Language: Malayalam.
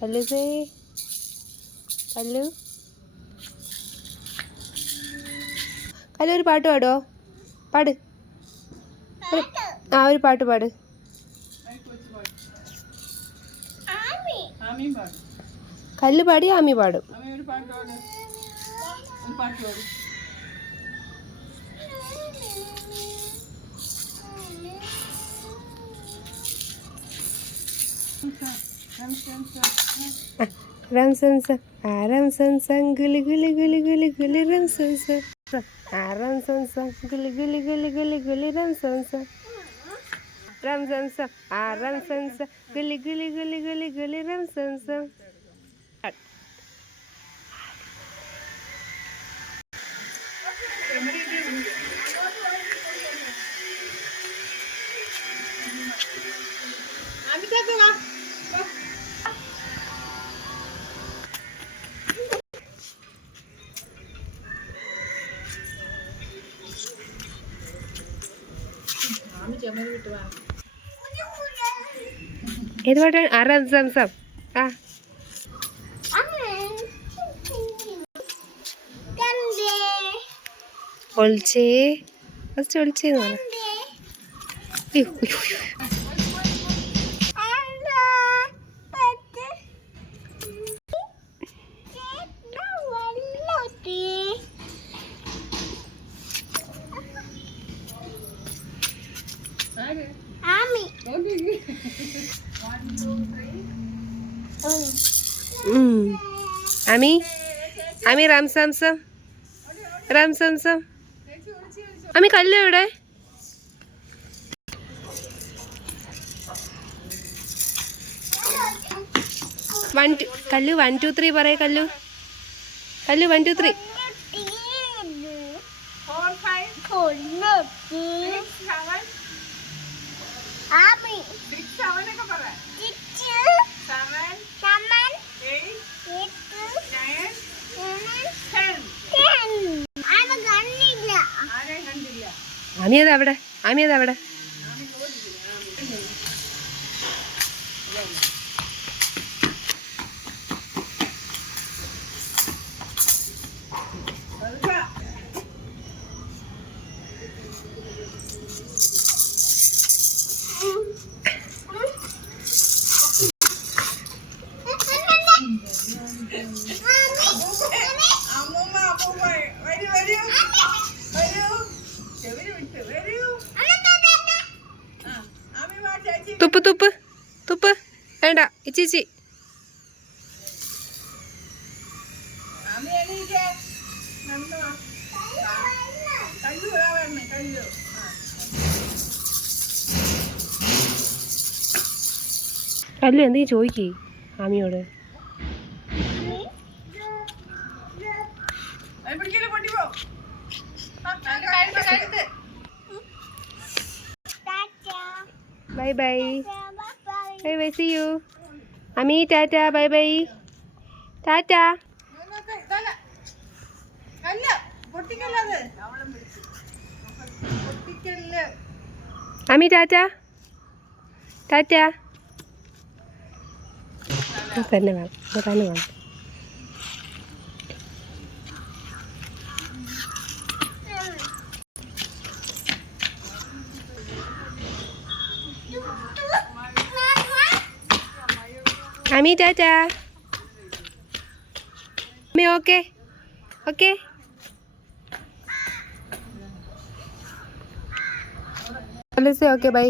കല്ലുസേ കല്ലു കല്ലു ഒരു പാട്ട് പാടോ? പാട്. ഒരു പാട്ട് പാട്. കല്ല് പാടി ആമി പാടും. ram sam sam guli guli guli guli guli ram sam sam ram sam sam guli guli guli guli guli ram sam sam ram sam sam ram sam sam guli guli guli guli guli ram sam sam. ഏത് പാട്ടാണ്? ram sam sam. ഒളിച്ചേ ഫസ്റ്റ് ഒളിച്ചേന്ന് പറ. Ami Ami ram sam sam ram sam sam. Ami കല്ല് എവിടെ? കല്ലു 1 2 3 പറയേ. കല്ലു 1 2 3. 4 5 6 7 ആമി 6 7 ഒക്കെ പറ. 7 8 9 10. ആമി ഏതാ അവിടെ? ആമി ഏതാ അവിടെ? തുപ്പ് തുപ്പ് തുപ്പ് വേണ്ട ഇച്ചിച്ചി. കല്ലു എന്തെങ്കിലും ചോദിക്കേ ആമിയോട്. Bye bye bye bye see you. അമ്മി ടാറ്റ ബൈ ബൈ ടാറ്റ. അമ്മി ടാറ്റ ടാറ്റ. തന്നെ വേണം തന്നെ വേണം. അമ്മി ടാറ്റ. അമ്മി ഓക്കെ ഓക്കെ. Okay bye.